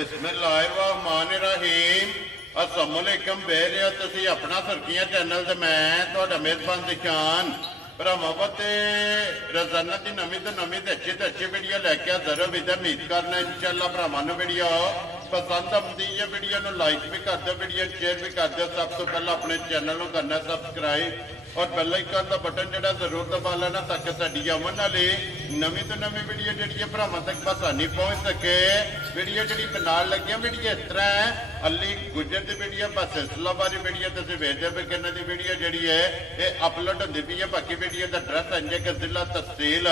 बिस्मिल्लाहिर्रहमानिर्रहीम अस्सलाम वालेकुम बेर हो तुसी अपना सुर्खियां चैनल ते मैं तुहाडा मेज़बान दिशान भरावां ते रोजाना की नवीं तो अच्छी वीडियो लैके हाज़र हो उम्मीद करना इंशाअल्लाह भरावां नूं वीडियो पसंद आती है। वीडियो नूं लाइक भी कर दो, वीडियो शेयर भी कर दो। सब तो पहले अपने चैनल नूं करना सब्सक्राइब और बेल आइकन का बटन जो जरूर दबा लेना ताकि साडी आवन वाली नवीं तो नवीं वीडियो जी भरावां तक आसानी पहुँच सके। वीडियो जी बनाने लगे वीडियो इस तरह है अली गुजर की वीडियो बस इस्लामाबादी वीडियो तुम वेखते पे किन्ने की वीडियो जी है ये अपलोड होती पी है। बाकी वीडियो का एड्रैस इंजे कि जिला तहसील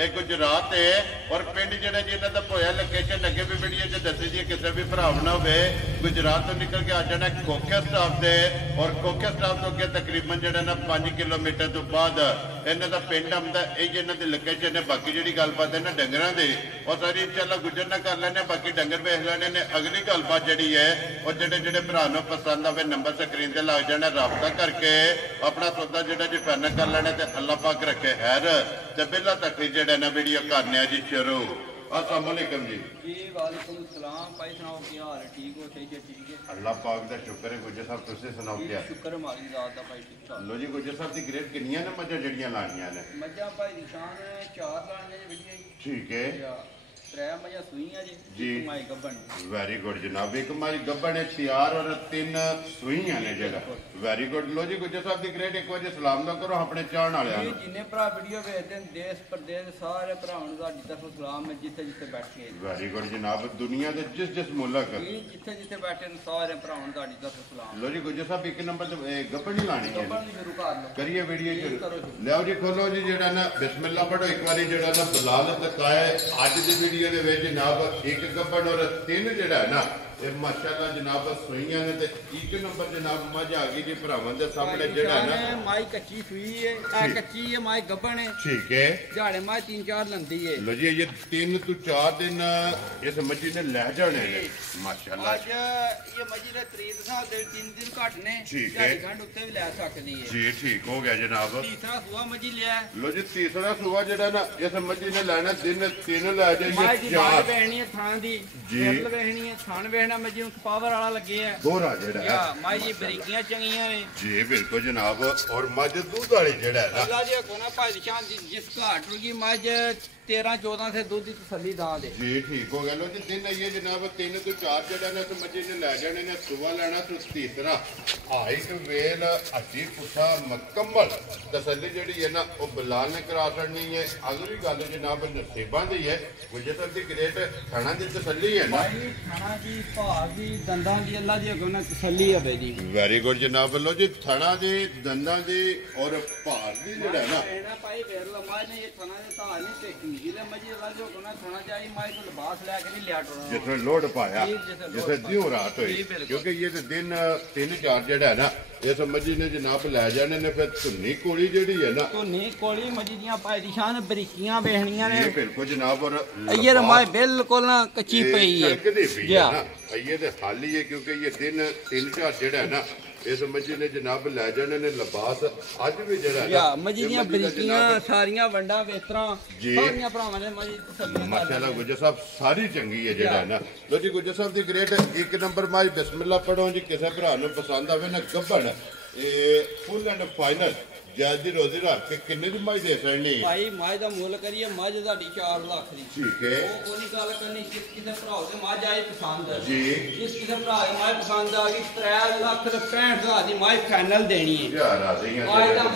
ये गुजरात है और पिंड जो जिन्हों का होया लोकेशन अगे भी वीडियो च दसी दी किसी भी भरा ना हो गुजरात तो निकल के आ जाना खोखे स्टाफ से और खोखे स्टाफ तो अगे तकरीबन जो ना 5 किलोमीटर तो बाद इन्हों का पिंड आंदा ये इन्हों की लोकेशन है। बाकी जी गलबात है ना डंगर की और सारी इंशाअल्लाह गुजर ना कर लेने बाकी डंगर वेख लेने ने। अगली गलबात जी है और जोड़े भरा पसंद आए नंबर स्क्रीन से लग जाना रबता करके अपना सौदा जो जी फाइनल कर लेना तो अल्लाह पाक रखे हैर तो बिला तक जो ना वीडियो करने जी शुरू। अस्सलाम वालेकुम जी। वालेकुम सलाम भाई सुनाओ की हाल है? ठीक हो? सही है? ठीक है अल्लाह पाक दा शुक्र है। गुजर साहब तुसीं सुनाओ क्या? शुक्र माली ज़ात दा भाई ठीक ठाक। लो जी गुजर साहब दी ग्रेड कितनियां ने मज्जां जड़ियां लानियां ने? मज्जां भाई निशान 4 लानियां जी बढ़िया। ठीक है। 3 मज्जां सूईयां जी माई गब्बन। वेरी गुड जनाब। एक माई गब्बन है तैयार और 3 सूईयां ने जड़ा। Very good. लो जी गुजर साहब दी ग्रेड एक बार सलाम ना करो अपने चाहण वालियां नूं। जिन्ने भरा वीडियो देखते हैं देश प्रदेश सारे भरावां नूं साडी तरफों सलाम है जिथे जिथे बैठे। वेरी गुड जनाब। दुनिया दे जिस मुल्क जिथे जिथे बैठे सारे भरावां नूं साडी तरफों सलाम। लो जी गुजर साहब एक नंबर ते गब्बन ही लानी है। गब्बन शुरू कर लो करिए वीडियो शुरू। लियाओ जी खोलो जी जेड़ा ना बिस्मिल्लाह पढ़ो एक बारी जेड़ा ना बिलाल तकाए अज दी वीडियो दे विच जनाब एक गब्बन और 3 जेड़ा है ना ये माशाअल्लाह जनाब सूईयां ने ते एक नंबर जनाब मझ आ गई जी भरावां दे सामने जेड़ा है ना माई कच्ची सूई है कच्ची है माई गब्बन है। ठीक है। झाड़े माई 3-4 लंदी है। लो जी ये 3 to 4 दिन इस मच्छी ने लह जाने ने माशाअल्लाह। आज ये मच्छी दे तरीक साहब दे 3 दिन घट ने। ठीक है। घंट उत्ते भी ले सकदी है जी ठीक हो गया जनाब। तीसरा सुआ मच्छी लिया। लो जी तीसरा सुआ जेड़ा ना इस मच्छी ने लेना दिन 3 ले जाइए 4 बहनी है थान दी जी बहनी है थान बहना मच्छी नु पावर वाला लगे है गोरा जेड़ा है माई बरीकियां चंगियां ने जी बिल्कुल जनाब। और मझ दूध वाली जेड़ा है ना अल्लाह जी को ना भाई शान जिस घाट रुकी मझ 13-14 से दूध की तसल्ली दां दे जी ठीक हो गया। लो जी दिन आइए जनाब 3 to 4 जेड़ा ना तो मच्छी ने ले जाने ने सुबह लेना तो तीसरा हाइट वेल अच्छी पुठा मुकम्मल तसल्ली जेड़ी है ना वो बिलाल ने करा छड़नी है। अगली गल जनाब नसीबां दी है गुजर साहब दी ग्रेट खाना दी तसल्ली है ना भाई खाना दी भाग दी दंदां दी अल्लाह जी को ना तसल्ली है जी। वेरी गुड जनाब। लो जी थना दी दंदां दी और भार दी जेड़ा है ना भाई वेर लम्बा ने ये थना दे धार नहीं टेकी जिले मजी अल्लाह जो को ना थना चाहिए माई को लिबास लेके नहीं लिया टोना जिसने लोड पाया जिसे दियों रात हुई क्योंकि ये दिन 3-4 जेड़ा है ना इस मजी ने जनाब ले जाने ने फिर धुनी कोली जेड़ी है ना धुनी कोली मजी दियां पाई दी शान बरीकियां बेहनियां ने बिल्कुल जनाब। और ये रमाई बिल्कुल ना कच्ची पई है ये तो खाली है क्योंकि ये दिन 3-4 जेड़ा है ना इस मजी ने जनाब ले जाने ने लिबास अज भी जेड़ा है ना मजी दियां बरीकियां सारियां वंडा वेतरा सारियां भरावां ने मजी तसल्ली माशाअल्लाह गुजर साहब सारी चंगी है जेड़ा है ना। लो जी गुजर साहब दी ग्रेट एक नंबर माई बिस्मिल्लाह पढ़ो जी किसी भरा नूं पसंद आवे ना गब्बन फुल एंड फाइनल जायदी रोजी रख के किन्ने दी माई दे सकनी भाई माई दा मुल करिए मझ साडी 4 लाख दी। ठीक है। वो कोनी गल करनी जिस किसे भरा दे मझ आई पसंद है जी जिस किसे भरा दे माई पसंद आ गई 3,65,000 दी माई फाइनल देनी है यार आ गई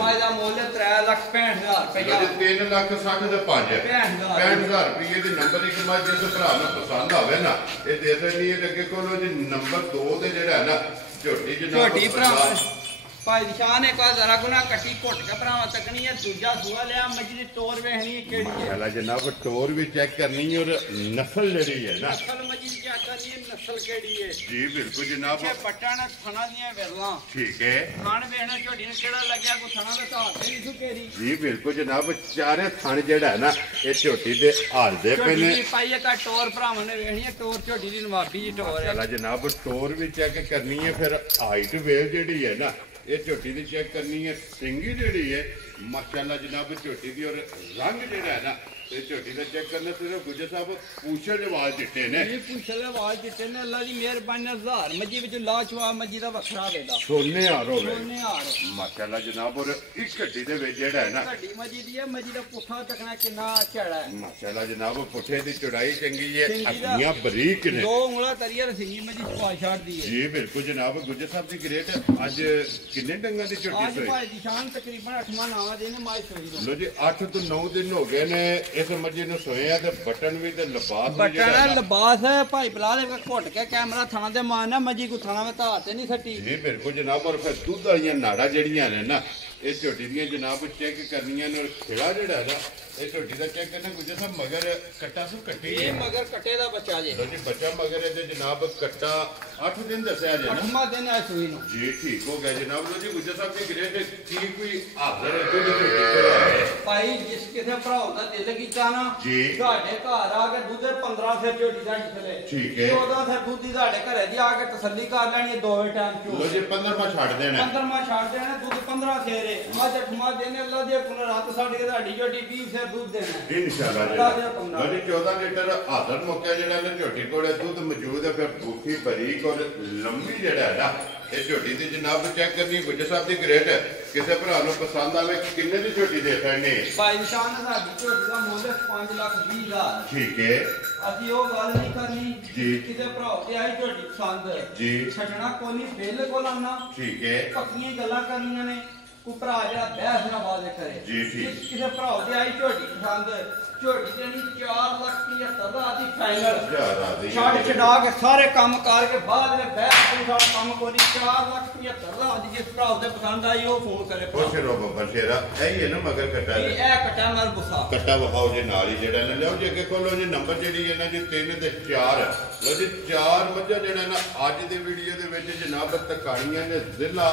माई दा मुल 3,65,000 रुपया 3,60,000 ते 65,000 रुपये दे नंबर एक माई जिस भरा नूं पसंद आवे ना ये दे सकनी है। अगे कोलो जी नंबर 2 ते जेड़ा है ना झोटी जनाब झोटी भरा भाई निशान एक जरा गुना कट्टी घुट के भरावां तकनी है दूजा सुआ लिया मजी दी टोर वेखनी है केड़ी है माशाल्लाह जनाब टोर भी चेक करनी है और नस्ल जेड़ी है ना नस्ल मजी दी चेक करनी है नस्ल केड़ी है जी बिल्कुल जनाब। ये पट्टन थना दियां वेरलां ठीक है। खान वेखना झोटी ने केड़ा लगया को थना दा धार ते नहीं सुकेरी जी बिल्कुल जनाब चारे थाने जेड़ा है ना ये झोटी दे हाल दे पे ने पाई का टोर भरावां ने वेखनी है टोर झोटी दी नवाबी जी टोर है माशाल्लाह जनाब टोर भी चेक करनी है फिर हाइट वेल जेड़ी है ना ये झोटी दी चेक करनी है सिंगी जेड़ी है माशाल्लाह जनाब झोटी दी और रंग जेड़ा है ना ਤੇ ਝੋਟੀ ਦਾ ਚੈੱਕ ਕਰਨਾ ਸਿਰਫ ਗੁੱਜਰ ਸਾਹਿਬ ਪੂਛਲ ਦੇ ਵਾਲ ਚਿੱਟੇ ਨੇ ਇਹ ਪੁੱਛਲੇ ਆਵਾਜ਼ ਚਿੱਟੇ ਨੇ ਅੱਲਾ ਦੀ ਮਿਹਰਬਾਨੀ ਨਾਲ ਹਜ਼ਾਰ ਮੱਜੀ ਵਿੱਚ ਲਾਜਵਾਬ ਮੱਜੀ ਦਾ ਵੱਖਰਾ ਦੇਦਾ ਸੋਨੇ ਹਾਰ ਹੋਵੇ ਸੋਨੇ ਹਾਰ ਮਾਸ਼ਾਅੱਲਾ ਜਨਾਬ ਔਰ ਇੱਕ ਘੱਟੀ ਦੇ ਵਿੱਚ ਜਿਹੜਾ ਹੈ ਨਾ ਵੱਡੀ ਮੱਜੀ ਦੀ ਹੈ ਮੱਜੀ ਦਾ ਪੁੱਠਾ ਤੱਕਣਾ ਕਿੰਨਾ ਝੜਾ ਹੈ ਮਾਸ਼ਾਅੱਲਾ ਜਨਾਬ ਪੁੱਠੇ ਦੀ ਚੌੜਾਈ ਚੰਗੀ ਹੈ ਚੰਗੀ ਦਾ। ਅੱਖੀਆਂ ਬਰੀਕ ਨੇ ਦੋ ਉਂਗਲਾਂ ਤਰੀਆ ਰਸੀਨੀ ਮੱਜੀ ਪਾ ਛੱਡਦੀ ਹੈ ਜੀ ਬਿਲਕੁਲ ਜਨਾਬ ਗੁੱਜਰ ਸਾਹਿਬ ਦੀ ਗ੍ਰੇਟ ਅੱਜ ਕਿੰਨੇ ਡੰਗਾਂ ਦੀ ਝੋਟੀ ਅੱਜ ਸੋਈ ਭਾਈ ਦੀ ਸ਼ਾਨ ਤਕਰੀਬਨ 8ਵਾਂ 9ਵਾਂ ਦਿਨ ਹੈ ਮਾਈ ਸੋਈ ਨੂੰ ਲੋ ਜੀ 8 ਤੋਂ 9 ਦਿਨ ਹੋ ਗਏ ਨੇ ਇਸ ਮੱਝੀ ਨੂੰ ਸੋਏ ਆ ਤੇ ਬਟਨ ਵੀ ਤੇ ਲਿਬਾਸ ਵੀ ਬਟਣਾ ਜਿਹੜਾ ਨਾ ਲਿਬਾਸ ਹੈ ਭਾਈ ਬਲਾਲ ਇੱਕ ਘੁੱਟ ਕੇ ਕੈਮਰਾ ਥਾਣਾ ਤੇ ਮਾਰਨਾ ਮੱਜੀ ਕੋ ਥਾਣਾ ਵਿੱਚ ਧਾਰ ਤੇ ਨਹੀਂ ਸੱਟੀ ਜੀ ਬਿਲਕੁਲ ਜਨਾਬ ਔਰ ਫਿਰ ਦੁੱਧ ਵਾਲੀਆਂ ਨਾੜਾਂ ਜਿਹੜੀਆਂ ਨੇ ਨਾ ਇਹ ਝੋਟੀ ਦੀਆਂ ਜਨਾਬ ਚੈੱਕ ਕਰਨੀਆਂ ਨੇ ਔਰ ਖੇੜਾ ਜਿਹੜਾ ਹੈ ਨਾ ਇਹ ਝੋਟੀ ਦਾ ਚੈੱਕ ਕਰਨਾ ਗੁੱਜਰ ਸਾਹਿਬ ਮਗਰ ਕੱਟਾ ਸੂ ਕੱਟੀ ਇਹ ਹੈ ਮਗਰ ਕੱਟੇ ਦਾ ਬੱਚਾ ਜੇ ਲੋ ਜੀ ਬੱਚਾ ਮਗਰ ਇਹਦੇ ਜਨਾਬ ਕੱਟਾ 8 ਦਿਨ ਦੱਸਿਆ ਜੇ ਨਾ 8ਵਾਂ ਦਿਨ ਹੈ ਸੂਈ ਨੂੰ ਜੀ ਠੀਕ ਹੋ ਗਿਆ ਜਨਾਬ ਲੋ ਜੀ ਗੁੱਜਰ ਸਾਹਿਬ ਦੀ ਗ੍ਰੇਟ ਕੀ ਕੋਈ ਹਾਜ਼ਰ ਹੈ ਦੁੱਧ ਝੋਟੀ ਕੋਲ ਭਾਈ ਜਿਸ ਕਿਸੇ ਭਰਾ ਦਾ ਦਿਲ ਕੀਤਾ ਨਾ ਜੀ। ਤੁਹਾਡੇ ਘਰ ਆ ਕੇ ਦੁੱਧ 15 ਸਿਰ ਝੋਟੀ ਦਾ ਥਲੇ ਠੀਕ ਹੈ। 14 ਸਿਰ ਦੁੱਧ ਦੀ ਤੁਹਾਡੇ ਘਰੇ ਦੀ ਆ ਕੇ ਤਸੱਲੀ ਕਰ ਲੈਣੀ ਹੈ ਦੋਵੇਂ ਟਾਈਮ ਲੋ ਚੋ ਜੀ 15ਵਾਂ ਛੱਡ ਦੇਣਾ 15ਵਾਂ ਛੱਡ ਦੇਣਾ ਦੁੱਧ 15 ਸਿਰ ਹੈ ਅੱਜ 8ਵਾਂ ਦਿਨ ਹੈ, ਅੱਲਾ ਦੇ ਪੁਨ ਰਾਤ ਛੱਡ ਕੇ ਤੁਹਾਡੀ ਝੋਟੀ 20 ਸਿਰ ਦੁੱਧ ਦੇਣਾ ਹੈ। ਇਨਸ਼ਾਅੱਲਾ ਅੱਲਾ ਦੇ ਹੁਕਮ ਨਾਲ। ਲੋ ਜੀ 14 ਲੀਟਰ ਹਾਜ਼ਰ ਮੁੱਕਿਆ ਜਿਹੜਾ ਨਾ ਝੋਟੀ ਕੋਲੇ ਦੁੱਧ ਮੌਜੂਦ ਹੈ ਫਿਰ ਭੁੱਖੀ ਬਰੀਕ ਔਰ ਲੰਬੀ ਜਿਹੜਾ ਹੈ ਨਾ ਇਹ ਝੋਟੀ ਦੀ ਜਨਾਬ ਚੈੱਕ ਕਰਨੀ ਗੁੱਜਰ ਸਾਹਿਬ ਦੀ ਗ੍ਰੇਟ ਹੈ ਕਿਸੇ ਭਰਾ ਨੂੰ ਪਸੰਦ ਆਵੇ ਕਿੰਨੇ ਦੀ ਝੋਟੀ ਦੇ ਪੈਣੇ ਭਾਈ ਨਿਸ਼ਾਨ ਸਾਡੀ ਝੋਟੀ ਦਾ ਮੁੱਲ 5,20,000 ਠੀਕ ਹੈ ਅਸੀਂ ਉਹ ਗੱਲ ਨਹੀਂ ਕਰਨੀ ਜੀ। ਕਿਤੇ ਭਰਾ ਤੇ ਆਈ ਝੋਟੀ ਪਸੰਦ ਜੀ। ਛੱਡਣਾ ਕੋਈ ਨਹੀਂ ਬਿਲਕੁਲ ਆਉਣਾ ਠੀਕ ਹੈ ਪੱਕੀਆਂ ਗੱਲਾਂ ਕਰਨੀਆਂ ਨੇ ਕੋ ਭਰਾ ਜਿਹੜਾ ਬਹਿਸ ਨਾ ਬਾਜ਼ੇ ਕਰੇ ਜੀ, ਠੀਕ। ਕਿਸੇ ਭਰਾ ਤੇ ਆਈ ਝੋਟੀ ਪਸੰਦ ਝੋਟੀ ਦੇਣੀ 4,75,000 ਦਾ ਦੀ ਫਾਈਨਲ ਜ਼ਿਆਦਾ ਦੀ ਛੱਡ ਛਡਾ ਕੇ ਸਾਰੇ ਕੰਮ ਕਰਕੇ ਬਾਅਦ ਵਿੱਚ ਬਹਿਸ ਕੋਈ ਸਾਡਾ ਕੰਮ ਕੋਈ ਨਹੀਂ 4,75,000 ਦੀ ਜਿਸ ਭਰਾ ਦੇ ਪਸੰਦ ਆਈ ਉਹ ਫੋਨ ਕਰੇ ਭਰਾ। ਖੁਸ਼ ਰਹੋ ਬੱਬਰ ਸ਼ੇਰਾ ਇਹ ਹੀ ਹੈ ਨਾ ਮਗਰ ਕੱਟਾ ਇਹ ਦਾ। ਕੱਟਾ ਨਾਲ ਗੁੱਸਾ ਕੱਟਾ ਵਿਖਾਓ ਜੀ ਨਾਲ ਹੀ ਜਿਹੜਾ ਨਾ ਲਿਆਓ ਜੀ ਅੱਗੇ ਖੋਲੋ ਜੀ ਨੰਬਰ ਜਿਹੜੀ ਹੈ ਨਾ ਜੀ 3 ਤੇ 4 ਲੋ ਜੀ 4 ਮੱਝਾਂ ਜਿਹੜਾ ਨਾ ਅੱਜ ਦੀ ਵੀਡੀਓ ਦੇ ਵਿੱਚ ਜਨਾਬ ਤਕਾਣੀਆਂ ਨੇ ਜ਼ਿਲ੍ਹਾ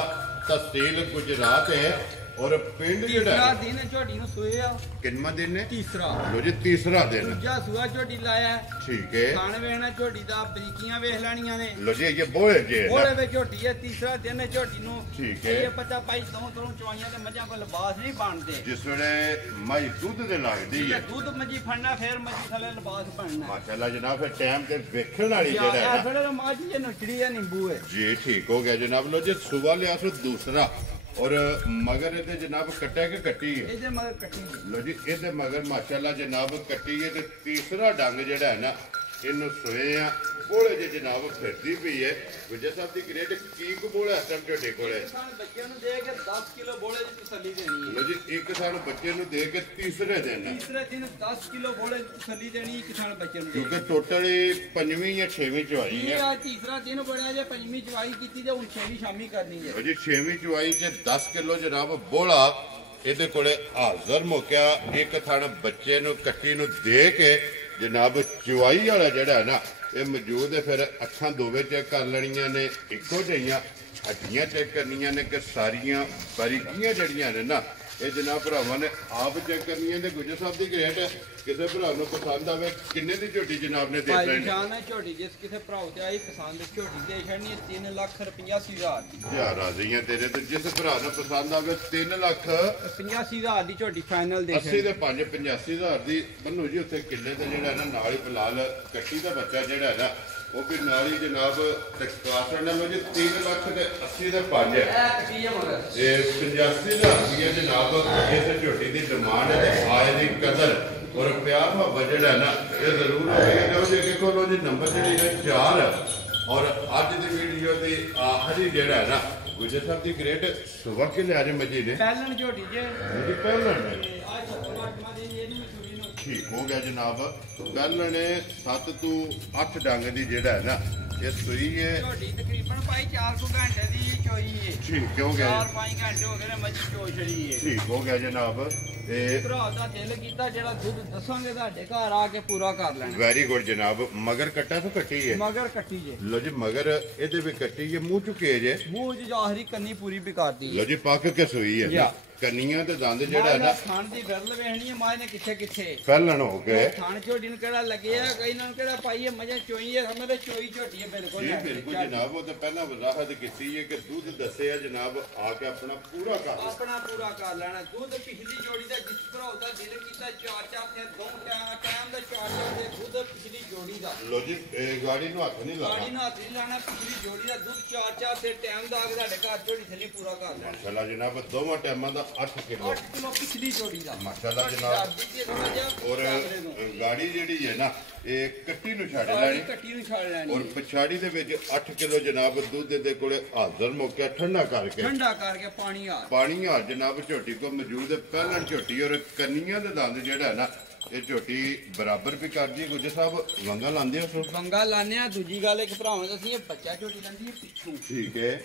ਤਹਿਸੀਲ ਗੁਜਰਾਤ ਹੈ ਔਰ ਪਿੰਡ ਜਿਹੜਾ ਤੀਸਰਾ ਹੈ ਦਿਨ ਝੋਟੀ ਨੂੰ ਸੋਏ ਆ ਕਿੰਨਾ ਦਿਨ ਨੇ ਤੀਸਰਾ ਲੋ ਜੀ ਤੀਸਰਾ ਦਿਨ ਦੂਜਾ ਸੂਆ ਝੋਟੀ ਲਾਇਆ ਠੀਕ ਹੈ ਖਾਣ ਵੇਖਣਾ ਝੋਟੀ ਦਾ ਬਰੀਕੀਆਂ ਵੇਖ ਲੈਣੀਆਂ ਨੇ ਲੋ ਜੀ ਇਹ ਬੋਏ ਜੇ ਨਾ। ਉਹਦੇ ਵਿੱਚ ਝੋਟੀ ਹੈ ਤੀਸਰਾ ਦਿਨ ਹੈ ਝੋਟੀ ਨੂੰ ਠੀਕ ਹੈ। ਇਹ ਪਤਾ ਭਾਈ ਦੋ ਚਵਾਈਆਂ ਤੇ ਮੱਝਾਂ ਕੋਲ ਲਿਬਾਸ ਨਹੀਂ ਬਣਦੇ ਜਿਸ ਵੇਲੇ ਮਾਈ ਦੁੱਧ ਦੇ ਲੱਗਦੀ ਜੇ ਹੈ ਦੁੱਧ ਮੱਝੀ ਫੜਨਾ ਫਿਰ ਮੱਝੀ ਥੱਲੇ ਲਿਬਾਸ ਬਣਨਾ ਮਾਸ਼ਾਅੱਲਾ ਜਨਾਬ ਫਿਰ ਟਾਈਮ ਤੇ ਵੇਖਣ ਵਾਲੀ ਯਾ ਜਿਹੜਾ ਹੈ ਇਹ ਨਾ ਫਿਰ ਮਾਝੀ ਇਹ ਨੁਚੜੀ ਹੈ ਨਿੰਬੂ ਹੈ ਜੀ ਠੀਕ ਹੋ ਗਿਆ ਜਨਾਬ ਲੋ ਜੀ ਸੁਬਾ ਲਿਆ ਸੋ ਦੂਸਰਾ ਔਰ ਮਗਰ ਇਹਦੇ ਜਨਾਬ ਕੱਟਿਆ ਕਿ ਕੱਟੀ ਹੈ ਇਹਦੇ ਮਗਰ ਕੱਟੀ ਹੈ। ਲੋ ਜੀ ਇਹਦੇ ਮਗਰ ਮਾਸ਼ਾਅੱਲਾ ਜਨਾਬ ਕੱਟੀ ਹੈ ਤੇ ਤੀਸਰਾ ਡੰਗ ਜਿਹੜਾ ਹੈ ਨਾ ਇਹਨੂੰ ਸੋਏ ਆ ਕੋਲੇ ਜੇ ਜਨਾਬ ਫਿਰਦੀ ਪਈ ਹੈ ਗੁੱਜਰ ਸਾਹਿਬ ਦੀ ਗ੍ਰੇਡ ਕੀ ਕਬੋਲਾ ਹੈ ਸਭ ਝੋਟੇ ਕੋਲੇ ਕਿਸਾਨ ਬੱਚਿਆਂ ਨੂੰ ਦੇ ਕੇ 10 ਕਿਲੋ ਬੋਲੇ ਦੀ ਤਸੱਲੀ ਦੇਣੀ ਹੈ ਲੋ ਜੀ ਇੱਕ ਸਾਨੂੰ ਬੱਚੇ ਨੂੰ ਦੇ ਕੇ ਤੀਸਰੇ ਦਿਨ ਤੀਸਰੇ ਦਿਨ 10 ਕਿਲੋ ਬੋਲੇ ਦੀ ਤਸੱਲੀ ਦੇਣੀ ਕਿਸਾਨ ਬੱਚੇ ਨੂੰ ਦੇ ਕਿਉਂਕਿ ਟੋਟਲ ਇਹ 5ਵੀਂ ਜਾਂ 6ਵੀਂ ਚਵਾਈ ਇਹ ਹੈ ਆ ਤੀਸਰਾ ਦਿਨ ਬੜਿਆ ਜੇ ਪੰਜਵੀਂ ਚਵਾਈ ਕੀਤੀ ਤੇ ਹੁਣ ਛੇਵੀਂ ਸ਼ਾਮੀ ਕਰਨੀ ਹੈ ਲੋ ਜੀ 6ਵੀਂ ਚਵਾਈ 'ਚ 10 ਕਿਲੋ ਜਨਾਬ ਬੋਲਾ ਇਹਦੇ ਕੋਲੇ ਹਾਜ਼ਰ ਮੌਕਿਆ ਇੱਕ ਥਣ ਬੱਚੇ ਨੂੰ ਕੱਟੀ ਨੂੰ ਦੇ ਕੇ ਜਨਾਬ ਚਵਾਈ ਵਾਲਾ ਜਿਹੜਾ ਹੈ ਨਾ ਇਹ ਮੌਜੂਦ ਹੈ ਫਿਰ ਅੱਖਾਂ ਦੋਵੇਂ ਚੈੱਕ ਕਰ ਲੈਣੀਆਂ ਨੇ ਇੱਕੋ ਜਿਹੀਆਂ ਹੱਡੀਆਂ ਚੈੱਕ ਕਰਨੀਆਂ ਨੇ ਕਿ ਸਾਰੀਆਂ ਬਾਰੀਕੀਆਂ ਜਿਹੜੀਆਂ ਨੇ ਨਾ ਇਹ ਜਨਾਬ ਭਰਾਵਾਂ ਨੇ ਆਪ ਚੈੱਕ ਕਰਨੀਆਂ ਨੇ ਗੁੱਜਰ ਸਾਹਿਬ ਦੀ ਗ੍ਰੇਟ ਹੈ ਕਿਸੇ ਭਰਾ ਨੂੰ ਪਸੰਦ ਆਵੇ ਕਿੰਨੇ ਦੀ ਝੋਟੀ ਜਨਾਬ ਨੇ ਦੇ ਭਾਈ ਦੇਣੀ ਜਾਨ ਹੈ ਝੋਟੀ ਜਿਸ ਕਿਸੇ ਭਰਾ ਤੇ ਆਈ ਪਸੰਦ ਝੋਟੀ ਦੇ ਛੜਨੀ 3 ਲੱਖ ਰੁਪਈਆ ਹਜ਼ਾਰ ਦੀ ਯਾਰ ਰਾਜ਼ੀਆਂ ਤੇਰੇ ਤੇ ਜਿਸ ਭਰਾ ਨੂੰ ਪਸੰਦ ਆਵੇ 3 ਲੱਖ 85,000 ਦੀ ਝੋਟੀ ਫਾਈਨਲ ਦੇ 80 ਦੇ 5 85,000 ਦੀ ਬੰਨੂ ਜੀ ਉੱਥੇ ਕਿੱਲੇ ਤੇ ਜਿਹੜਾ ਨਾ ਨਾਲ ਹੀ ਫਿਲਹਾਲ ਕੱਟੀ ਦਾ ਬੱਚਾ ਜਿਹੜਾ ਹੈ ਨਾ ਉਹ ਵੀ ਨਾਲ ਹੀ ਜਨਾਬ ਤਕਵਾਸਣ ਨਾਲ ਜੀ 3 ਲੱਖ ਤੇ 80 ਦੇ 5 ਇਹ ਕੱਟੀ ਹੈ ਮਗਰ ਇਹ 85,000 ਰੁਪਏ ਜਨਾਬ ਇਸ ਝੋਟੀ ਦੀ ਡਿਮਾਂਡ ਹੈ ਤੇ ਆਏ ਦੀ ਕਦਰ ਔਰ ਪਿਆਰ ਮੁਹੱਬਤ ਜਿਹੜਾ ਨਾ ਇਹ ਜ਼ਰੂਰ ਹੋਵੇਗਾ ਜੋ ਜੇ ਦੇਖੋ ਲੋ ਜੀ ਨੰਬਰ ਜਿਹੜੀ ਹੈ 4 ਔਰ ਅੱਜ ਦੀ ਵੀਡੀਓ ਦੀ ਆਖਰੀ ਜਿਹੜਾ ਹੈ ਨਾ ਗੁਜਰ ਸਾਹਿਬ ਦੀ ਗ੍ਰੇਟ ਸੁਬਹ ਕੇ ਲਿਆ ਜੇ ਮਜੀ ਨੇ ਪਹਿਲਣ ਝੋਟੀ ਜੇ ਜੀ ਪਹਿਲਾਂ ਨੇ ਤੇ ਅੱਜ 8ਵਾਂ ਦਿਨ ਇਹਨੂੰ ਚੁਰੀ ਨੂੰ ਠੀਕ ਹੋ ਗਿਆ ਜਨਾਬ ਪਹਿਲਾਂ ਨੇ 7 ਤੋਂ 8 ਡੰਗ ਦੀ ਜਿਹੜਾ ਹੈ ਨਾ ਇਹ ਸੂਈ ਹੈ ਝੋਟੀ ਤਕਰੀਬਨ ਭਾਈ 4 ਘੰਟੇ ਦੀ ਚੋਈ ਹੈ ਠੀਕ ਹੋ ਗਿਆ 4-5 ਘੰਟੇ ਹੋ ਗਏ ਨੇ ਮੱਝ ਚੋ ਛੜੀ ਹੈ ਠੀਕ ਹੋ ਗਿਆ ਜਨਾਬ ਤੇ ਭਰਾ ਦਾ ਦਿਲ ਕੀਤਾ ਜਿਹੜਾ ਦੁੱਧ ਦੱਸਾਂਗੇ ਤੁਹਾਡੇ ਘਰ ਆ ਕੇ ਪੂਰਾ ਕਰ ਲੈਣਾ ਵੈਰੀ ਗੁੱਡ ਜਨਾਬ ਮਗਰ ਕੱਟਾ ਤੋਂ ਕੱਟੀ ਹੈ ਮਗਰ ਕੱਟੀ ਜੇ ਲੋ ਜੀ ਮਗਰ ਇਹਦੇ ਵੀ ਕੱਟੀ ਹੈ ਮੂੰਹ ਚੁੱਕੇ ਜੇ ਮੂੰਹ ਚ ਆਖਰੀ ਕੰਨੀ ਪੂਰੀ ਬਿਕਾਰਦੀ ਲੋ ਜੀ ਪੱਕ ਕੇ ਸੂਈ ਹੈ ਯਾ। ਕੰਨੀਆਂ ਤੇ ਦੰਦ ਜਿਹੜਾ ਹੈ ਨਾ ਖਾਣ ਦੀ ਵਿਰਲ ਵੇਖਣੀ ਹੈ ਮਾਂ ਨੇ ਕਿੱਥੇ ਫੈਲਣ ਹੋ ਕੇ ਖਾਣ ਝੋਟੀ ਨੂੰ ਕਿਹੜਾ ਲੱਗਿਆ ਕਈ ਨੂੰ ਕਿਹੜਾ ਪਾਈਏ ਮਜਾ ਚੋਈ ਹੈ ਸਮਝਦੇ ਚੋਈ ਝੋਟੀ ਹੈ ਬਿਲਕੁਲ ਜੀ ਬਿਲਕੁਲ ਜਨਾਬ ਉਹ ਤਾਂ ਪਹਿਲਾਂ ਵਜ਼ਾਹਤ ਕੀਤੀ ਹੈ ਕਿ ਦੁੱਧ ਦੱਸਿਆ ਜਨਾਬ ਆ ਕੇ ਆਪਣਾ ਪੂਰਾ ਕਰ ਲੈਣਾ ਦੁੱਧ ਪਿਛਲੀ ਜੋੜੀ ਦਾ ਜਿਸ ਭਰਾ ਦਾ ਦਿਲ ਕੀਤਾ 4-4 ਤੇ 2 ਟਾਈਮ ਦਾ 4-4 ਦੇ ਦੁੱਧ ਪਿਛਲੀ ਜੋੜੀ ਦਾ ਲੋ ਜੀ ਇਹ ਗਾੜੀ ਨੂੰ ਹੱਥ ਨਹੀਂ ਲਾਣਾ ਪਿਛਲੀ ਜੋੜੀ ਦਾ ਦੁੱਧ 4-4 ਤੇ ਟਾਈਮ ਦਾ ਆ ਕੇ ਤੁਹਾਡੇ ਘਰ ਝੋਟੀ ਥੱਲੇ ਪੂਰਾ ਕਰ ਲੈਣਾ ਮਾਸ਼ਾਅੱਲਾ ਜਨਾਬ ਦੋਵਾਂ ਟਾਈਮਾਂ ਦਾ 8 ਕਿਲੋ ਪਿਛਲੀ ਜੋੜੀ ਦਾ ਮਾਸ਼ਾਅੱਲਾ ਜਨਾਬ ਔਰ ਗਾੜੀ ਜਿਹੜੀ ਹੈ ਨਾ ਇਹ ਕੱਟੀ ਨੂੰ ਛੱਡ ਲੈਣੀ ਔਰ ਪਛਾੜੀ ਦੇ ਵਿੱਚ 8 ਕਿਲੋ ਜਨਾਬ ਦੁੱਧ ਦੇ ਕੋਲੇ ਹਾਜ਼ਰ ਮੌਕੇ ਠੰਡਾ ਕਰਕੇ ਪਾਣੀ ਆ ਜਨਾਬ ਝੋਟੀ ਕੋ ਮੌਜੂਦ ਹੈ ਪਹਿਲਣ ਝੋਟੀ ਔਰ ਕੰਨੀਆਂ ਦੇ ਦੰਦ ਜਿਹੜਾ ਨਾ ਇਹ ਝੋਟੀ ਬਰਾਬਰ ਵੀ ਕਰਦੀ ਹੈ ਗੁੱਜਰ ਸਾਹਿਬ ਵੰਗਾ ਲਾਉਂਦੇ ਹੋ ਵੰਗਾ ਲਾਣੇ ਆ ਦੂਜੀ ਗੱਲ ਇੱਕ ਭਰਾਵਾਂ ਦੱਸੀ ਇਹ ਬੱਚਾ ਝੋਟੀ ਲੰਦੀ ਹੈ ਪਿੱਛੋਂ ਠੀਕ ਹੈ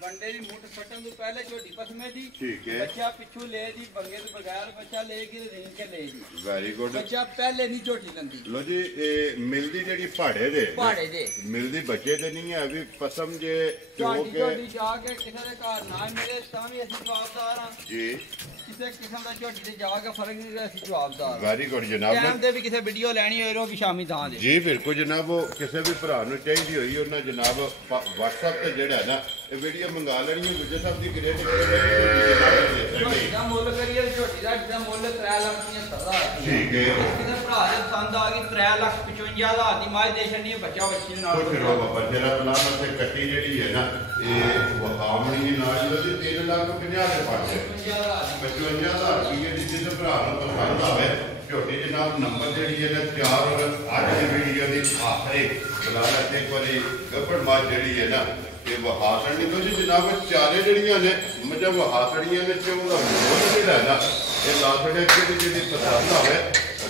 ਬੰਡੇ ਦੀ ਮੁੱਠ ਫਟਣ ਤੋਂ ਪਹਿਲੇ ਝੋਟੀ ਪਸਮੇ ਦੀ ਠੀਕ ਹੈ ਬੱਚਾ ਪਿੱਛੋਂ ਲੈ ਦੀ ਬੰਗੇ ਤੋਂ ਬਗੈਰ ਬੱਚਾ ਲੈ ਕੇ ਰਿੰਗ ਕੇ ਲੈ ਦੀ ਵੈਰੀ ਗੁੱਡ ਬੱਚਾ ਪਹਿਲੇ ਨਹੀਂ ਝੋਟੀ ਲੰਦੀ ਲੋ ਜੀ ਇਹ ਮਿਲਦੀ ਜਿਹੜੀ ਪਹਾੜੇ ਦੇ ਮਿਲਦੀ ਬੱਚੇ ਤੇ ਨਹੀਂ ਹੈ ਵੀ ਪਸਮ ਜੇ ਝੋਟੀ ਜਾ ਕੇ ਕਿਸੇ ਦੇ ਘਰ ਨਾ ਮਿਲੇ ਤਾਂ ਵੀ ਅਸੀਂ ਜਵਾਬਦਾਰ ਹਾਂ ਜੀ ਕਿਸੇ ਕਿਸਮ ਦਾ ਝੋਟੀ ਤੇ ਜਾ ਕੇ ਫਰਕ ਨਹੀਂ ਅਸੀਂ ਜਵਾਬਦਾਰ ਵੈਰੀ ਗੁੱਡ ਜਨਾਬ ਟਾਈਮ ਦੇ ਵੀ ਕਿਸੇ ਵੀਡੀਓ ਲੈਣੀ ਹੋਏ ਰੋ ਵੀ ਸ਼ਾਮੀ ਥਾਂ ਦੇ ਜੀ ਬਿਲਕੁਲ ਜਨਾਬ ਉਹ ਕਿਸੇ ਵੀ ਭਰਾ ਨੂੰ ਚਾਹੀਦੀ ਹੋਈ ਉਹਨਾਂ ਜਨਾਬ WhatsApp ਤੇ ਜਿਹੜਾ ਨਾ ਇਹ ਵੀਡੀਓ ਮੰਗਾ ਲੈਣੀ ਹੈ ਗੁੱਜਰ ਸਾਹਿਬ ਦੀ ਕ੍ਰੈਡਿਟ ਦਾ ਮੁੱਲ ਕਰੀਏ ਝੋਟੀ ਦਾ ਜਿਹਦਾ ਮੁੱਲ 3,75,000 ਠੀਕ ਹੈ ਕਿਸੇ ਭਰਾ ਦੇ ਪਸੰਦ ਆ ਗਈ 3,55,000 ਦੀ ਮਾਝ ਦੇ ਛੱਡਣੀ ਬੱਚਾ ਬੱਚੀ ਦੇ ਨਾਲ ਕੁਝ ਰੋ ਬਾਬਾ ਜਿਹੜਾ ਪਲਾਨ ਤੇ ਕੱਟੀ ਜਿਹੜੀ ਹੈ ਨਾ ਇਹ ਵਹਾਮਣੀ ਨਾਲ ਜਿਹਦੇ 3,50,000 ਦੇ ਪਾਸੇ 55,000 ਰੁਪਏ ਦੀ ਜਿਸ ਭਰਾ ਨੂੰ ਪਸੰਦ ਆਵੇ ਝੋਟੀ ਜਨਾਬ ਨੰਬਰ ਜਿਹੜੀ ਹੈ ਨਾ 4 ਔਰ ਅੱਜ ਦੀ ਵੀਡੀਓ ਦੀ ਆਖਰੀ ਬੁਲਾਣਾ ਤੇ ਇੱਕ ਵਾਰੀ ਗੱਪੜ ਮਾਝ ਜਿਹੜੀ ਹੈ ਨਾ ਇਹ ਵਹਾਸਣ ਨਹੀਂ ਤੋਂ ਜਨਾਬ ਚਾਰੇ ਜਿਹੜੀਆਂ ਨੇ ਮਜਾ ਵਹਾਸੜੀਆਂ ਵਿੱਚ ਉਹਦਾ ਮੁੱਲ ਜਿਹੜਾ ਨਾ ਇਹ ਲਾਸੜੇ ਜਿਹੜੀ ਪਸੰਦ ਆਵੇ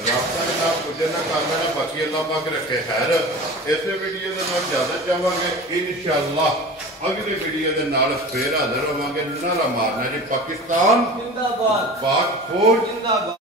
ਰਾਬਤਾ ਜਨਾਬ ਕੁਝ ਨਾ ਕਰ ਲੈਣਾ ਬਾਕੀ ਅੱਲਾਹ ਪਾਕ ਰੱਖੇ ਖੈਰ ਇਸੇ ਵੀਡੀਓ ਦੇ ਨਾਲ ਜ਼ਿਆਦਾ ਚਾਹਾਂਗੇ ਇਨਸ਼ਾਅੱਲਾ ਅਗਲੀ ਵੀਡੀਓ ਦੇ ਨਾਲ ਫੇਰ ਹਾਜ਼ਰ ਹੋਵਾਂਗੇ ਨਾਰਾ ਮਾਰਨਾ ਜੀ ਪਾਕਿਸਤਾਨ ਜਿੰਦਾਬਾਦ ਪਾਕ ਫੌਜ ਜਿੰਦਾਬਾਦ।